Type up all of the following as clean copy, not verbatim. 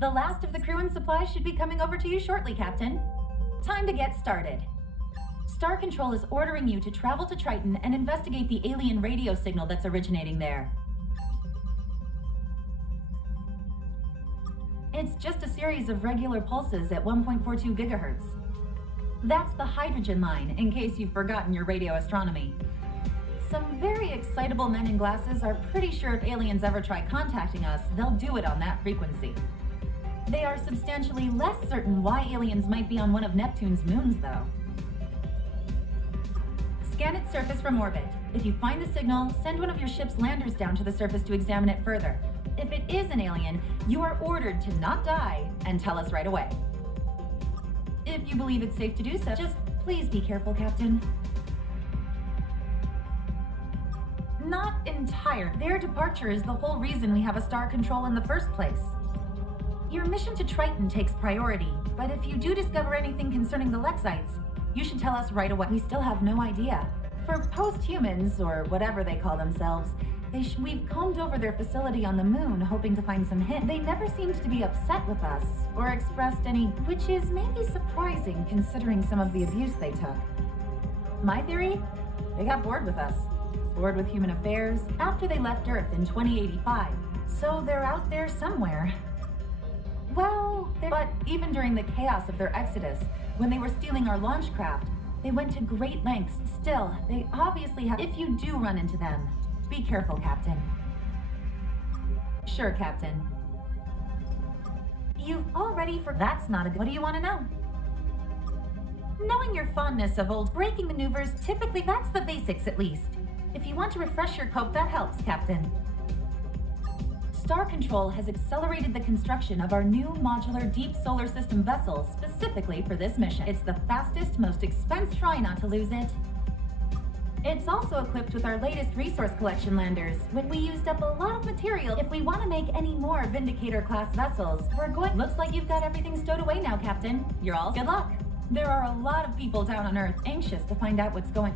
The last of the crew and supplies should be coming over to you shortly, Captain. Time to get started. Star Control is ordering you to travel to Triton and investigate the alien radio signal that's originating there. It's just a series of regular pulses at 1.42 gigahertz. That's the hydrogen line, in case you've forgotten your radio astronomy. Some very excitable men in glasses are pretty sure if aliens ever try contacting us, they'll do it on that frequency. They are substantially less certain why aliens might be on one of Neptune's moons, though. Scan its surface from orbit. If you find the signal, send one of your ship's landers down to the surface to examine it further. If it is an alien, you are ordered to not die and tell us right away. If you believe it's safe to do so, just please be careful, Captain. Not entire. Their departure is the whole reason we have a Star Control in the first place. Your mission to Triton takes priority, but if you do discover anything concerning the Lexites, you should tell us right away. We still have no idea. For post-humans, or whatever they call themselves, we've combed over their facility on the moon, hoping to find some hint. They never seemed to be upset with us, or expressed any, which is maybe surprising considering some of the abuse they took. My theory? They got bored with us. Bored with human affairs after they left Earth in 2085. So they're out there somewhere. Well, but even during the chaos of their exodus, when they were stealing our launch craft, they went to great lengths. Still, they obviously have... If you do run into them, be careful, Captain. Sure, Captain. You've already That's not a good... What do you want to know? Knowing your fondness of old braking maneuvers, typically that's the basics at least. If you want to refresh your cope, that helps, Captain. Star Control has accelerated the construction of our new modular deep solar system vessel specifically for this mission. It's the fastest, most expensive. Try not to lose it. It's also equipped with our latest resource collection landers. When we used up a lot of material, if we want to make any more Vindicator-class vessels, we're going... Looks like you've got everything stowed away now, Captain. You're all good luck. There are a lot of people down on Earth anxious to find out what's going...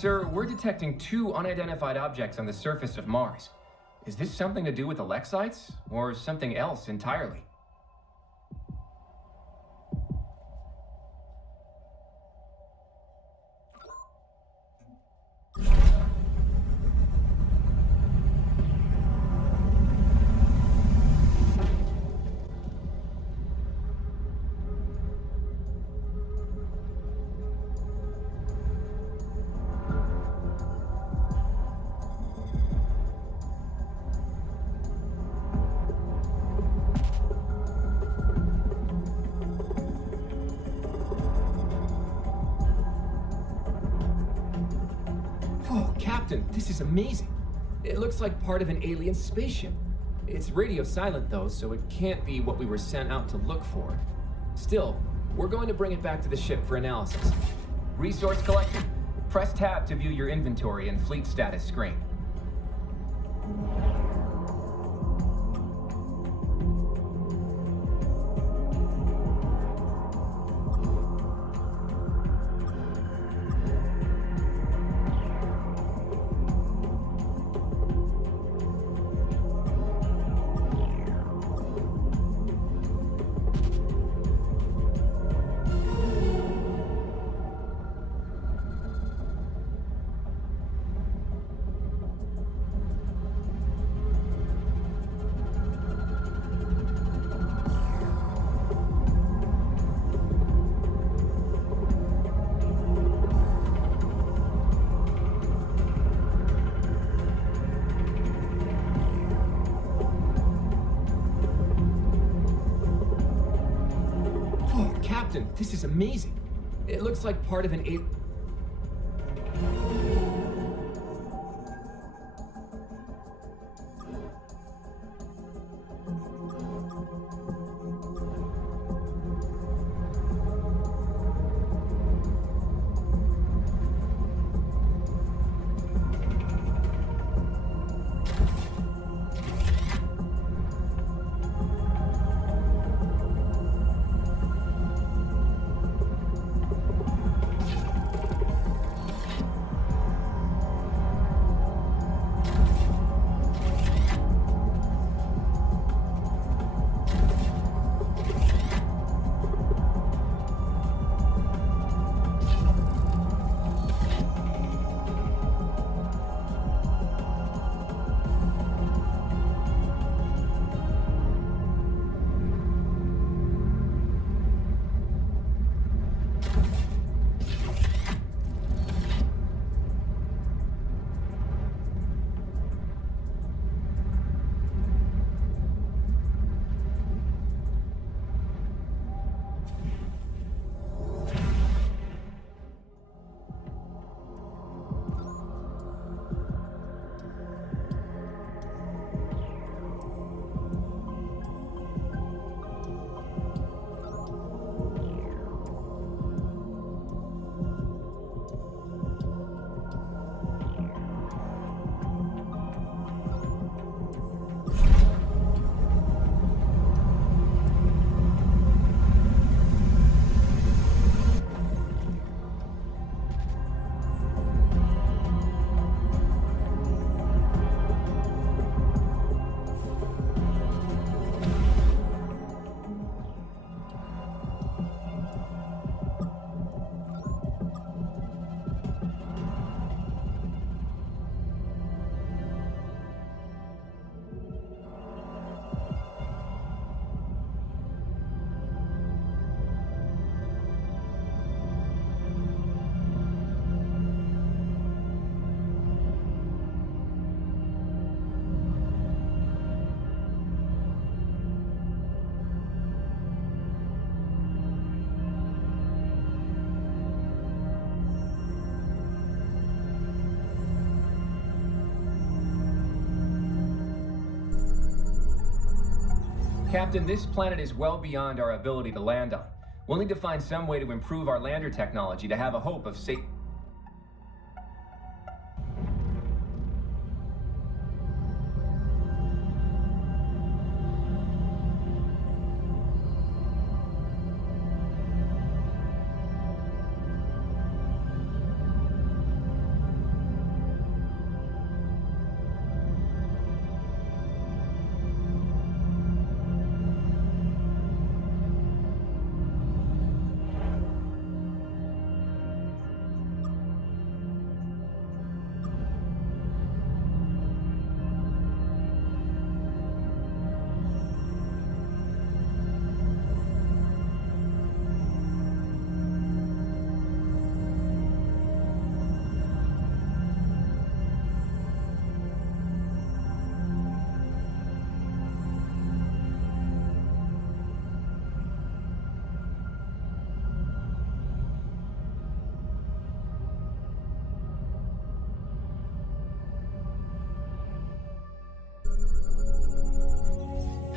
Sir, we're detecting two unidentified objects on the surface of Mars. Is this something to do with the Lexites, or something else entirely? Captain, this is amazing. It looks like part of an alien spaceship. It's radio silent though, so it can't be what we were sent out to look for. Still, we're going to bring it back to the ship for analysis. Resource collection. Press tab to view your inventory and fleet status screen. Captain, this is amazing. It looks like part of an Captain, this planet is well beyond our ability to land on. We'll need to find some way to improve our lander technology to have a hope of safe...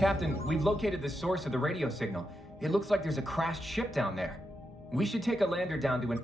Captain, we've located the source of the radio signal. It looks like there's a crashed ship down there. We should take a lander down to an...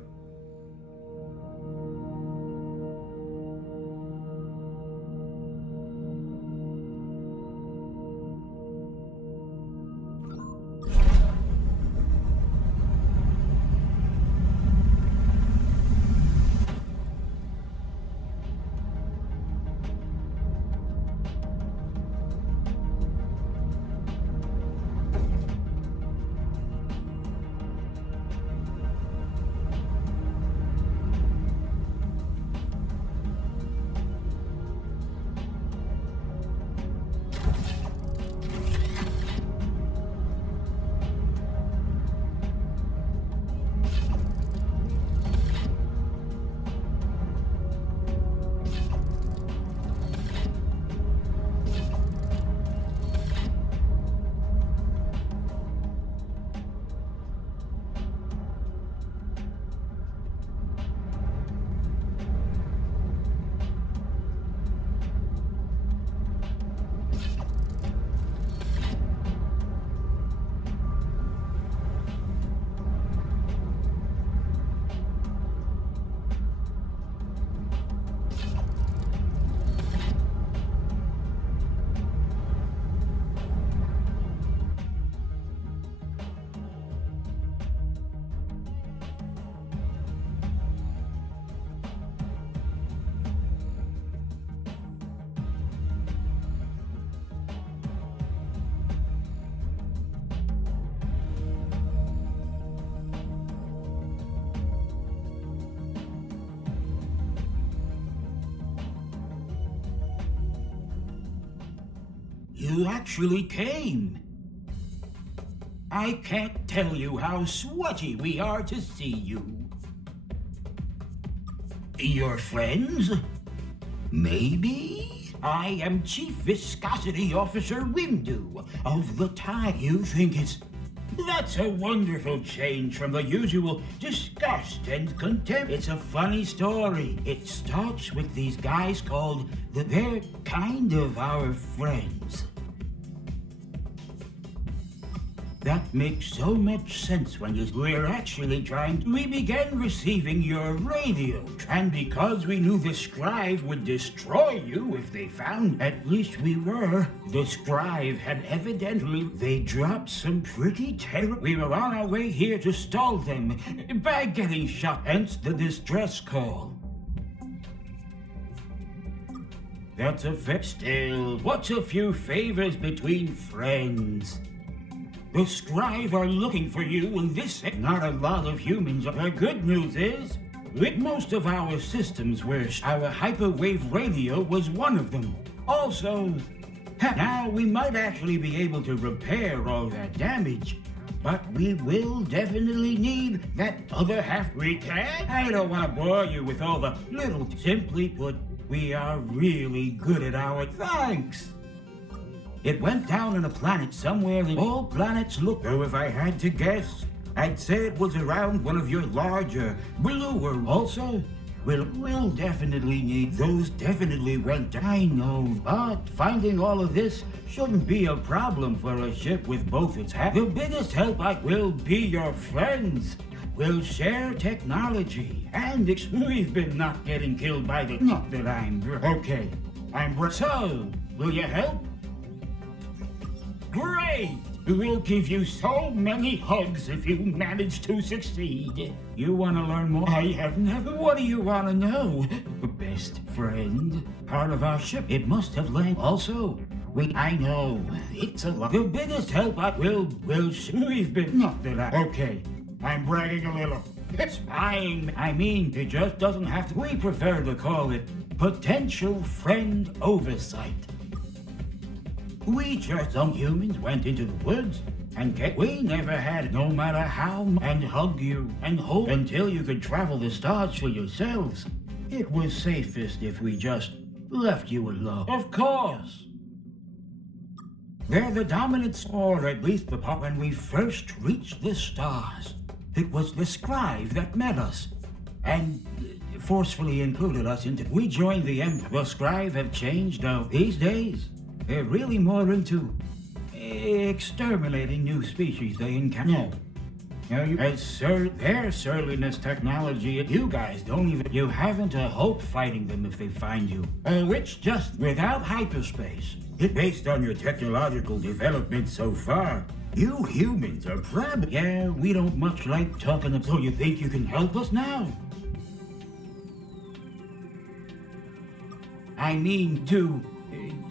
You actually came. I can't tell you how sweaty we are to see you. Your friends? Maybe? I am Chief Viscosity Officer Windu of the Tide. You think it's... That's a wonderful change from the usual disgust and contempt. It's a funny story. It starts with these guys called they're kind of our friends. That makes so much sense when we're actually we began receiving your radio. And because we knew the Scribe would destroy you if they found, at least we were, the Scribe had they dropped some pretty terrible. We were on our way here to stall them by getting shot, hence the distress call. That's a fair. Still, what's a few favors between friends? The Scribe are looking for you, and this not a lot of humans. The good news is, with most of our systems where our hyperwave radio was one of them. Also, now we might actually be able to repair all that damage, but we will definitely need that other half. We can? I don't want to bore you with all the little... Simply put, we are really good at our thanks. It went down on a planet somewhere that all planets look. Oh, if I had to guess, I'd say it was around one of your larger, bluer. Also, we'll definitely need those. Definitely went. I know, but finding all of this shouldn't be a problem for a ship with both its halves. The biggest help I will be your friends. We'll share technology, and we've been not getting killed by the. Not that I'm. Okay, So, will you help? Great! We'll give you so many hugs if you manage to succeed. You want to learn more? I have never. What do you want to know? Best friend? Part of our ship. It must have landed. Also, I know. It's a lot. The biggest help I will. We've been. Not that I. Okay. I'm bragging a little. Spying. I mean, it just doesn't have to. We prefer to call it potential friend oversight. Some humans went into the woods and we never had, no matter how, and hug you and hope until you could travel the stars for yourselves. It was safest if we just left you alone. Of course. They're the dominant, or at least the part when we first reached the stars. It was the Scribe that met us and forcefully included us into. We joined the Empire. The Scribe have changed these days. They're really more into exterminating new species they encounter. No. Their surliness technology, you guys don't even... You haven't a hope fighting them if they find you. Which just without hyperspace. It's based on your technological development so far. You humans are probably... Yeah, we don't much like talking about... So you think you can help us now? I mean, to...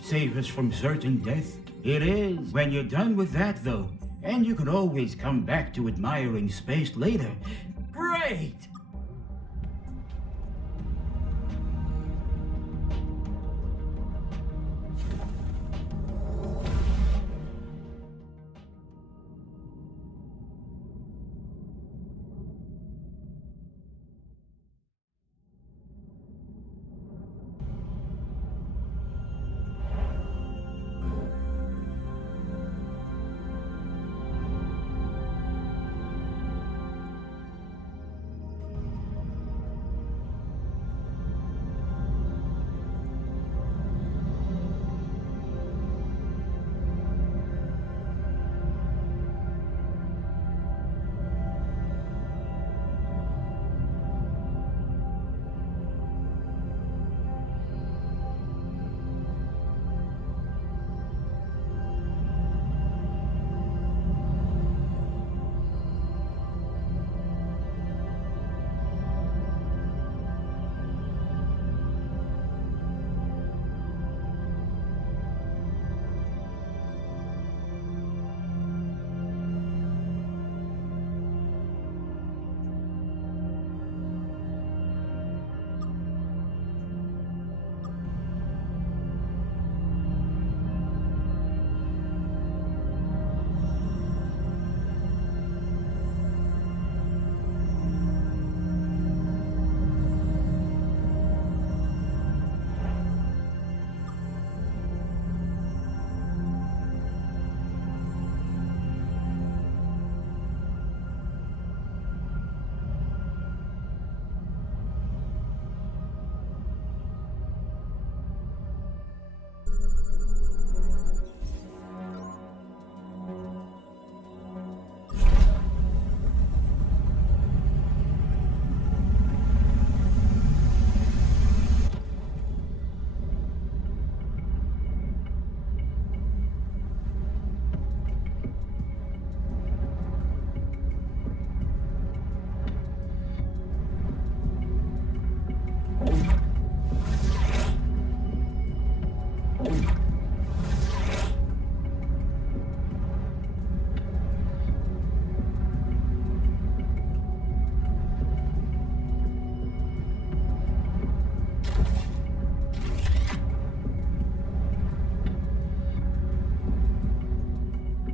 save us from certain death. It is. When you're done with that, though, and you can always come back to admiring space later. Great!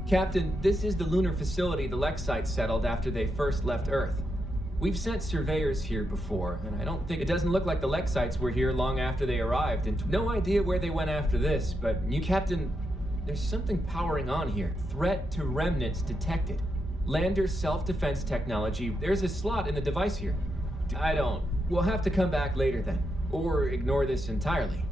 Captain, this is the lunar facility the Lexites settled after they first left Earth. We've sent surveyors here before, and I don't think it doesn't look like the Lexites were here long after they arrived, and no idea where they went after this, but Captain, there's something powering on here. Threat to remnants detected. Lander self-defense technology. There's a slot in the device here. We'll have to come back later then, or ignore this entirely.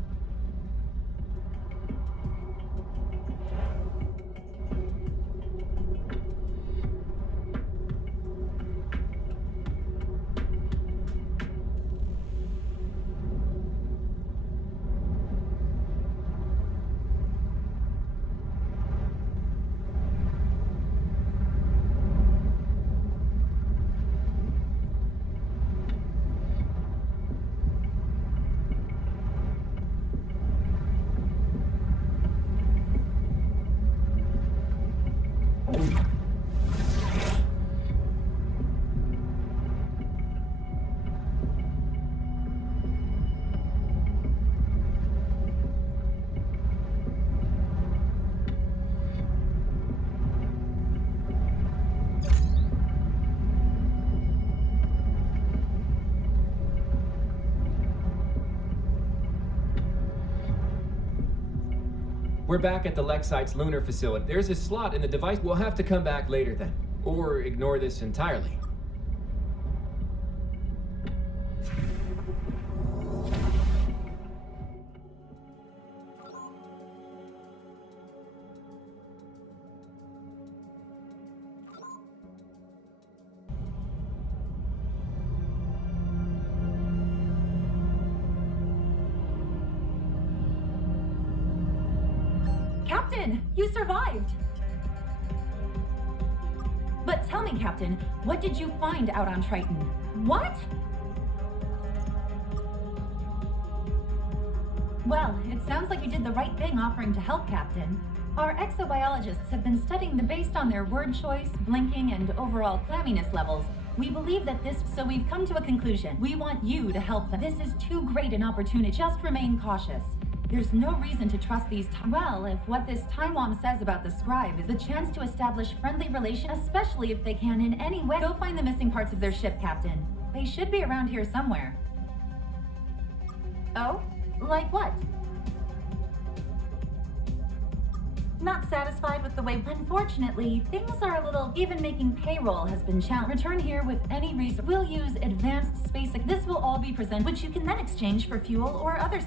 We're back at the Lexites lunar facility. There's a slot in the device. We'll have to come back later then, or ignore this entirely. Captain, you survived! But tell me, Captain, what did you find out on Triton? What? Well, it sounds like you did the right thing offering to help, Captain. Our exobiologists have been studying them based on their word choice, blinking, and overall clamminess levels. We believe that so we've come to a conclusion. We want you to help them. This is too great an opportunity. Just remain cautious. There's no reason to trust these Well, if what this Time Womb says about the scribe is a chance to establish friendly relations, especially if they can in any way, go find the missing parts of their ship, Captain. They should be around here somewhere. Oh? Like what? Not satisfied with the way... Unfortunately, things are a little... Even making payroll has been challenged. Return here with any reason. We'll use advanced space... This will all be presented, which you can then exchange for fuel or others.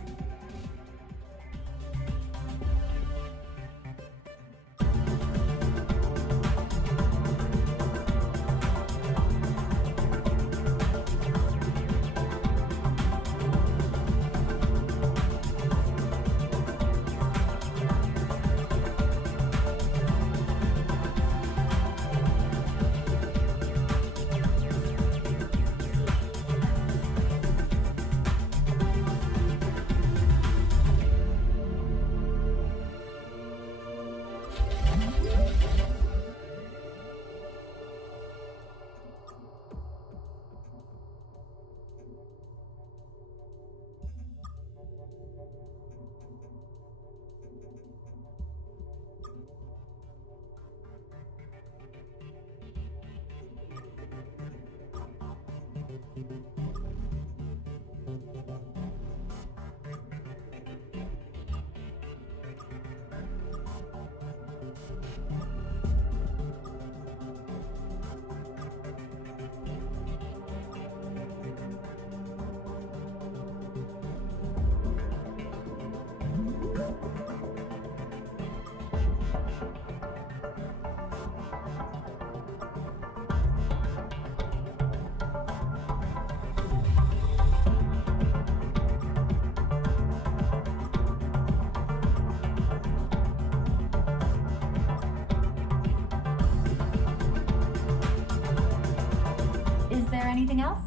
Anything else?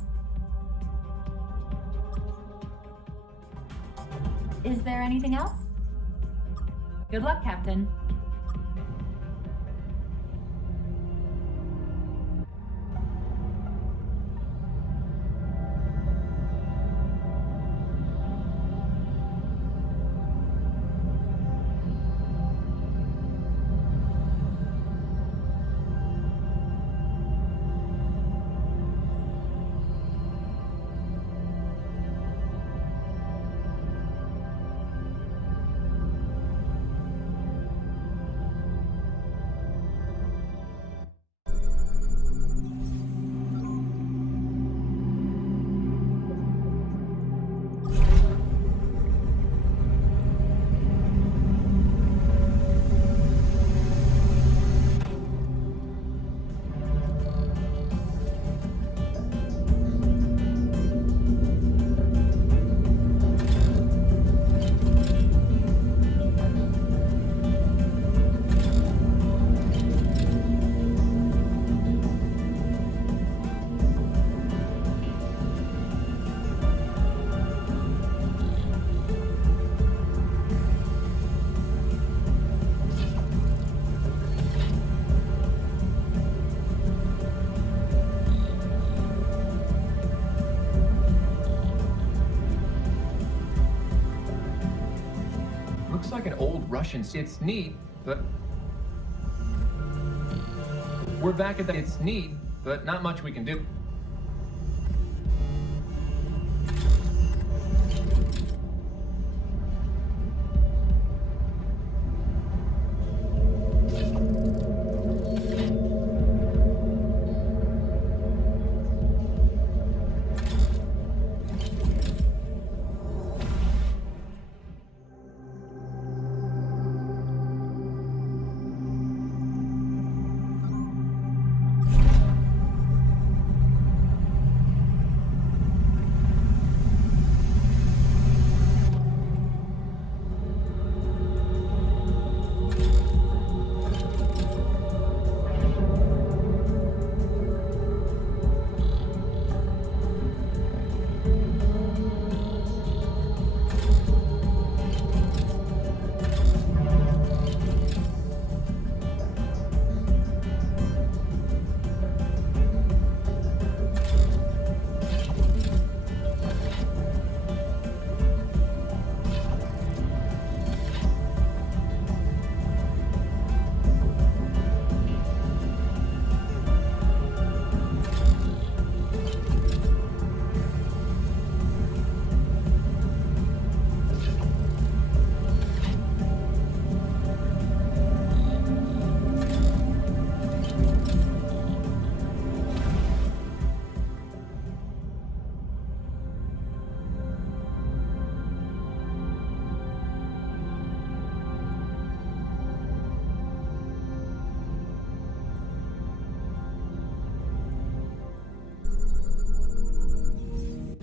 Is there anything else? Good luck, Captain. Looks like an old Russian. It's neat, but... We're back at the... It's neat, but not much we can do.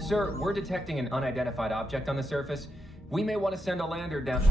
Sir, we're detecting an unidentified object on the surface. We may want to send a lander down.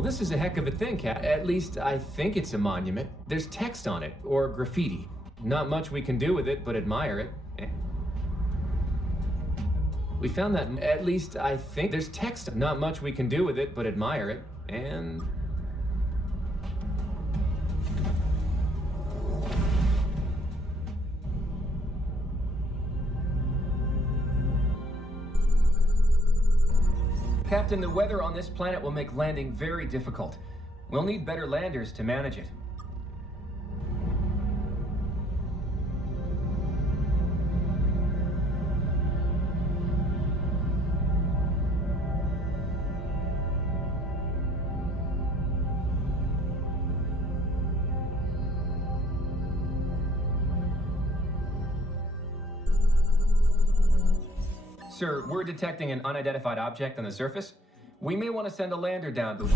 Well, this is a heck of a thing, Cat. At least I think it's a monument. There's text on it, or graffiti. Not much we can do with it, but admire it. We found that, at least I think, there's text. Not much we can do with it, but admire it. And... Captain, the weather on this planet will make landing very difficult. We'll need better landers to manage it. Sir, we're detecting an unidentified object on the surface. We may want to send a lander down to...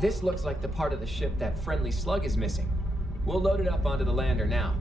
This looks like the part of the ship that friendly slug is missing. We'll load it up onto the lander now.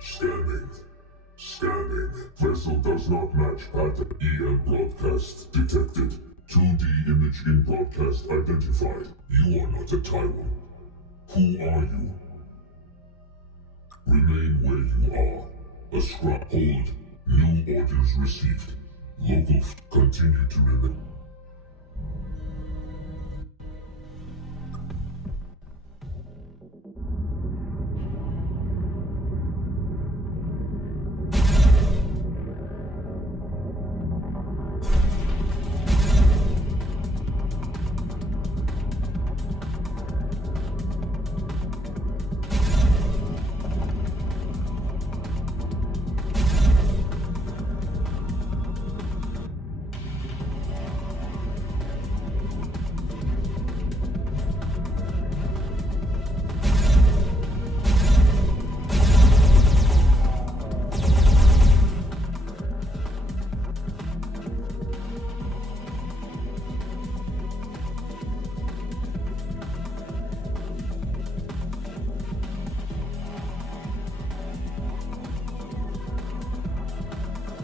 Scanning. Scanning. Vessel does not match pattern. EM broadcast detected. 2D image in broadcast identified. You are not a Tyrant. Who are you? Remain where you are. A scrap. Hold. New orders received. Local. Continue to remain.